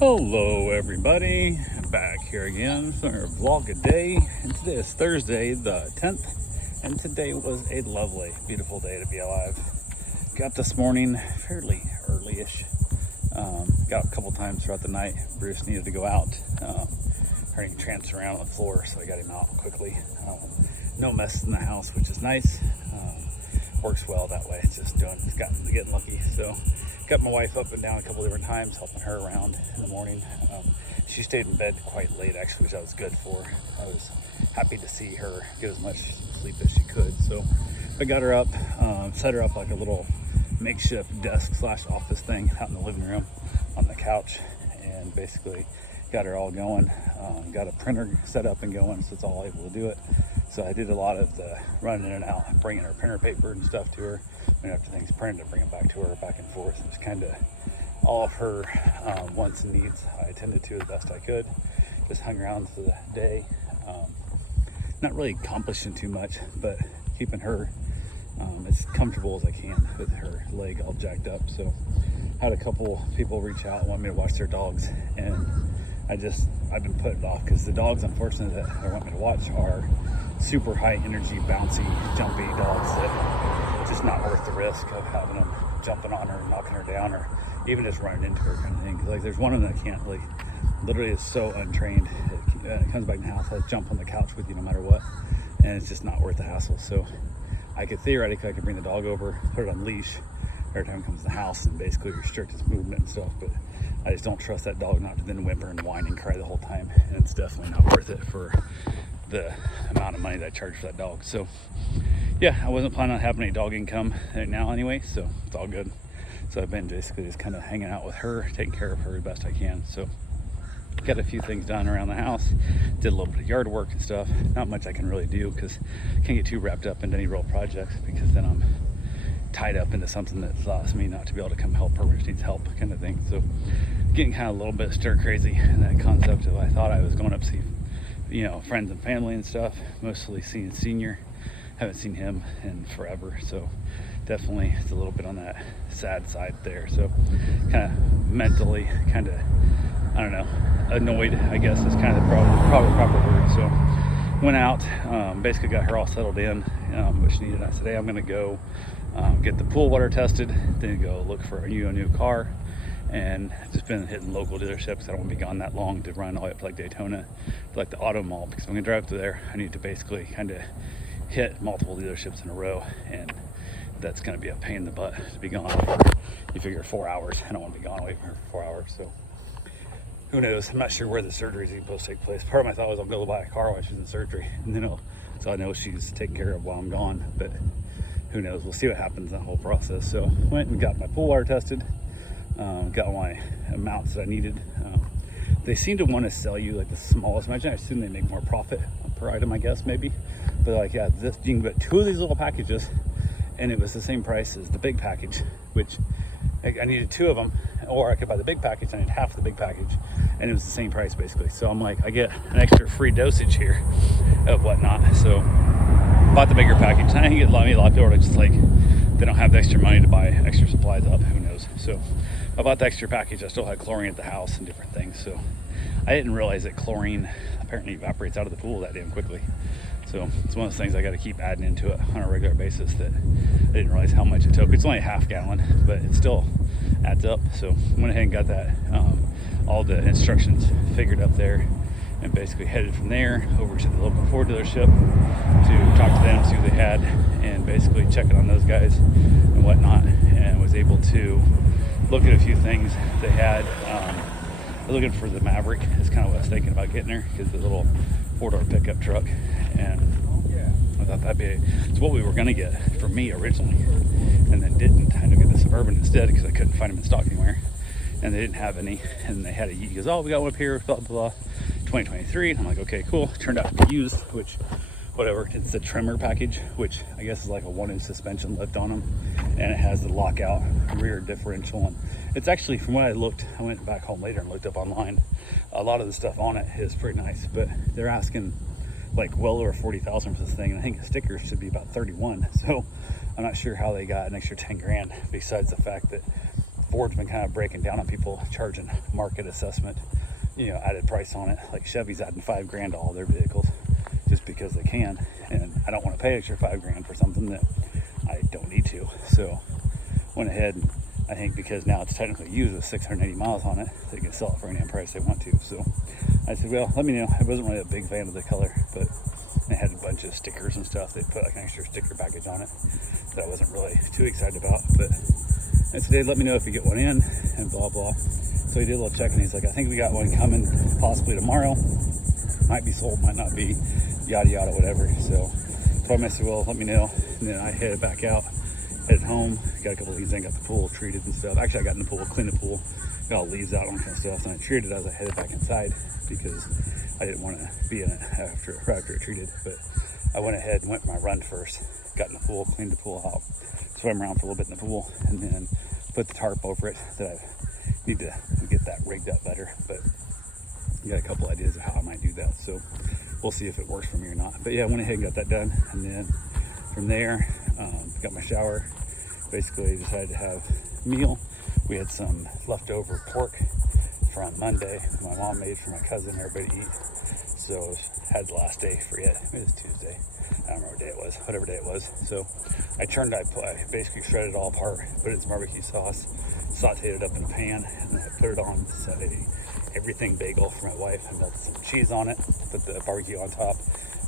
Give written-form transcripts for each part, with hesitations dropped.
Hello everybody, back here again for our vlog a day, and today is Thursday the 10th, and today was a lovely, beautiful day to be alive. Got this morning fairly early-ish, got a couple times throughout the night. Bruce needed to go out, heard him trance around on the floor, so I got him out quickly. No mess in the house, which is nice. Works well that way. It's just getting lucky. So got my wife up and down a couple different times, helping her around in the morning. She stayed in bed quite late actually, which I was good for. I was happy to see her get as much sleep as she could. So I got her up, set her up like a little makeshift desk / office thing out in the living room on the couch, and basically got her all going. Got a printer set up and going, so it's all able to do it. So I did a lot of the running in and out, bringing her printer paper and stuff to her. And after things printed, bring it back to her, back and forth. It was kind of all of her wants and needs I attended to as best I could. Just hung around for the day. Not really accomplishing too much, but keeping her as comfortable as I can with her leg all jacked up. So had a couple people reach out and want me to watch their dogs, and I've been putting it off because the dogs, unfortunately, that I want me to watch are super high energy, bouncy, jumpy dogs that just not worth the risk of having them jumping on her, knocking her down, or even just running into her kind of thing. Like there's one of them that can't, like, literally is so untrained. It comes back in the house, I'll jump on the couch with you no matter what, and it's just not worth the hassle. So I could bring the dog over, put it on leash every time it comes to the house, and basically restrict its movement and stuff. But I just don't trust that dog not to then whimper and whine and cry the whole time, and it's definitely not worth it for the amount of money that I charge for that dog. So yeah, I wasn't planning on having any dog income right now anyway, so it's all good. So I've been basically just kind of hanging out with her, taking care of her the best I can. So got a few things done around the house, did a little bit of yard work and stuff. Not much I can really do because I can't get too wrapped up into any real projects, because then I'm tied up into something that allows me not to be able to come help her when she needs help, kind of thing. So getting kind of a little bit stir crazy in that concept of, I thought I was going up to see, friends and family and stuff, mostly seeing Senior. Haven't seen him in forever, so definitely it's a little bit on that sad side there. So kind of mentally I don't know, annoyed, I guess is kind of the proper word. So went out, basically got her all settled in, which needed. I said, hey, I'm gonna go get the pool water tested, then go look for a new car. And just been hitting local dealerships. I don't want to be gone that long to run all the way up to like Daytona, to like the auto mall, because I'm gonna drive through there. I need to basically kind of hit multiple dealerships in a row, and that's gonna be a pain in the butt to be gone for, you figure, 4 hours. I don't want to be gone away from her for 4 hours. So who knows? I'm not sure where the surgery is supposed to take place. Part of my thought was I'll go buy a car while she's in surgery, and so I know she's taken care of while I'm gone. But who knows? We'll see what happens in that whole process. So went and got my pool water tested. Got my amounts that I needed. They seem to want to sell you like the smallest. I assume they make more profit per item, I guess, maybe. But like, yeah, you can get 2 of these little packages, and it was the same price as the big package, which I needed 2 of them, or I could buy the big package. I needed half the big package, and it was the same price basically. So I'm like, I get an extra free dosage here of whatnot. So bought the bigger package. I think a lot of people are just like, they don't have the extra money to buy extra supplies up. Who knows? So I bought the extra package. I still had chlorine at the house and different things. So I didn't realize that chlorine apparently evaporates out of the pool that damn quickly. So it's one of those things I got to keep adding into it on a regular basis that I didn't realize how much it took. It's only a half gallon, but it still adds up. So I went ahead and got that, all the instructions figured up there, and basically headed from there over to the local Ford dealership to talk to them, see what they had, and basically check it on those guys and whatnot, and was able to look at a few things they had. Looking for the Maverick is kind of what I was thinking about getting her, because the little 4-door pickup truck, and I thought it's what we were going to get for me originally, and then didn't. I ended up getting the Suburban instead because I couldn't find them in stock anywhere, and they didn't have any, and they had he goes, oh, we got one up here, blah, blah, blah, 2023, and I'm like, okay, cool. Turned out to be used, which, whatever. It's the trimmer package, which I guess is like a 1-inch suspension lift on them, and it has the lockout rear differential, and it's actually, from what I went back home later and looked up online, a lot of the stuff on it is pretty nice, but they're asking like well over 40,000 for this thing, and I think the stickers should be about 31. So I'm not sure how they got an extra 10 grand, besides the fact that Ford's been kind of breaking down on people charging market assessment, added price on it. Like Chevy's adding $5,000 to all their vehicles just because they can, and I don't want to pay extra $5,000 for something that I don't need to. So went ahead, and I think because now it's technically used with 680 miles on it, they can sell it for any damn price they want to. So I said, well, let me know. I wasn't really a big fan of the color, but they had a bunch of stickers and stuff. They put like an extra sticker package on it that I wasn't really too excited about. But I said, let me know if you get one in, and blah blah. So he did a little check, and he's like, I think we got one coming possibly tomorrow. Might be sold, might not be, yada yada, whatever. So I said, well, let me know. And then I headed back out, headed home, got a couple of leaves in, got the pool treated and stuff. Actually, I got in the pool, cleaned the pool, got all the leaves out, all that kind of stuff. And I treated it as I headed back inside because I didn't want to be in it after it treated. But I went ahead and went for my run first, got in the pool, cleaned the pool out, swam around for a little bit in the pool, and then put the tarp over it. That I need to get that rigged up better, but got a couple ideas of how I might do that. So we'll see if it works for me or not. But yeah, I went ahead and got that done, and then from there, got my shower. Basically decided to have a meal. We had some leftover pork from Monday my mom made for my cousin, everybody to eat. So had the last day for it. Maybe it was Tuesday. I don't remember what day it was, whatever day it was. So I basically shredded it all apart, put it in some barbecue sauce, sauteed it up in a pan, and then I put it on everything bagel for my wife. I melted some cheese on it, put the barbecue on top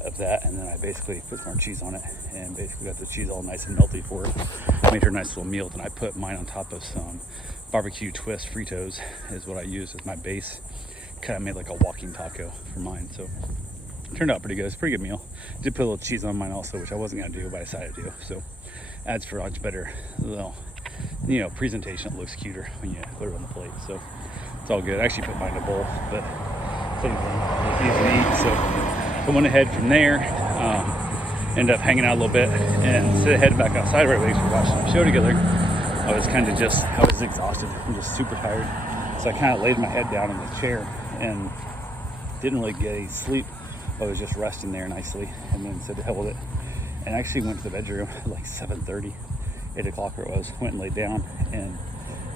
of that, and then I basically put more cheese on it, and basically got the cheese all nice and melty for her. Made her a nice little meal. Then I put mine on top of some barbecue twist Fritos is what I use as my base. Kind of made like a walking taco for mine, so it turned out pretty good. It's a pretty good meal. Did put a little cheese on mine also, which I wasn't gonna do, but I decided to do. So adds for a much better little, presentation. It looks cuter when you put it on the plate. So it's all good. I actually put mine in a bowl, but same thing. It's easy to eat. So I went ahead from there. Ended up hanging out a little bit, and instead of heading back outside right away for watching the show together, I was exhausted. I'm just super tired. So I kind of laid my head down in the chair and didn't really get any sleep. I was just resting there nicely, and then said to hell with it. And actually went to the bedroom at like 7:30, 8 o'clock where it was. Went and laid down and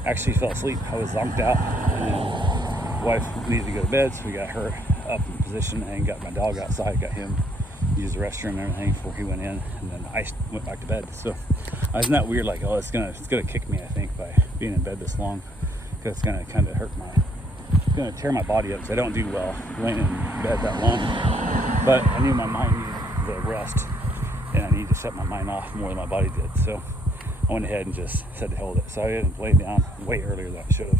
actually fell asleep. I was zonked out, and then wife needed to go to bed, so we got her up in position and got my dog outside, got him use the restroom and everything before he went in, and then I went back to bed. So isn't that weird? Like, it's gonna kick me, I think, by being in bed this long, because it's gonna kind of gonna tear my body up, because I don't do well laying in bed that long. But I knew my mind needed the rest, and I needed to set my mind off more than my body did. So I went ahead and just said to hell with it. So I ended up laying down way earlier than I should have.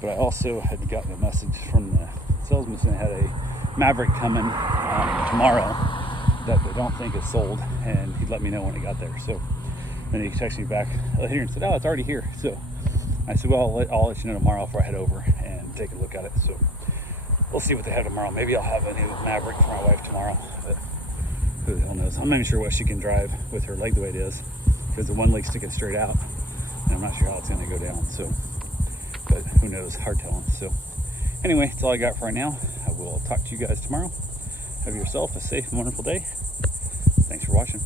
But I also had gotten a message from the salesman saying they had a Maverick coming tomorrow that they don't think is sold, and he'd let me know when it got there. So then he texted me back later and said, oh, it's already here. So I said, well, I'll let you know tomorrow before I head over and take a look at it. So we'll see what they have tomorrow. Maybe I'll have a new Maverick for my wife tomorrow, but who the hell knows. I'm not even sure what she can drive with her leg the way it is, because the one leg's sticking straight out, and I'm not sure how it's going to go down. So, but who knows? Hard telling. So anyway, that's all I got for right now. I will talk to you guys tomorrow. Have yourself a safe and wonderful day. Thanks for watching.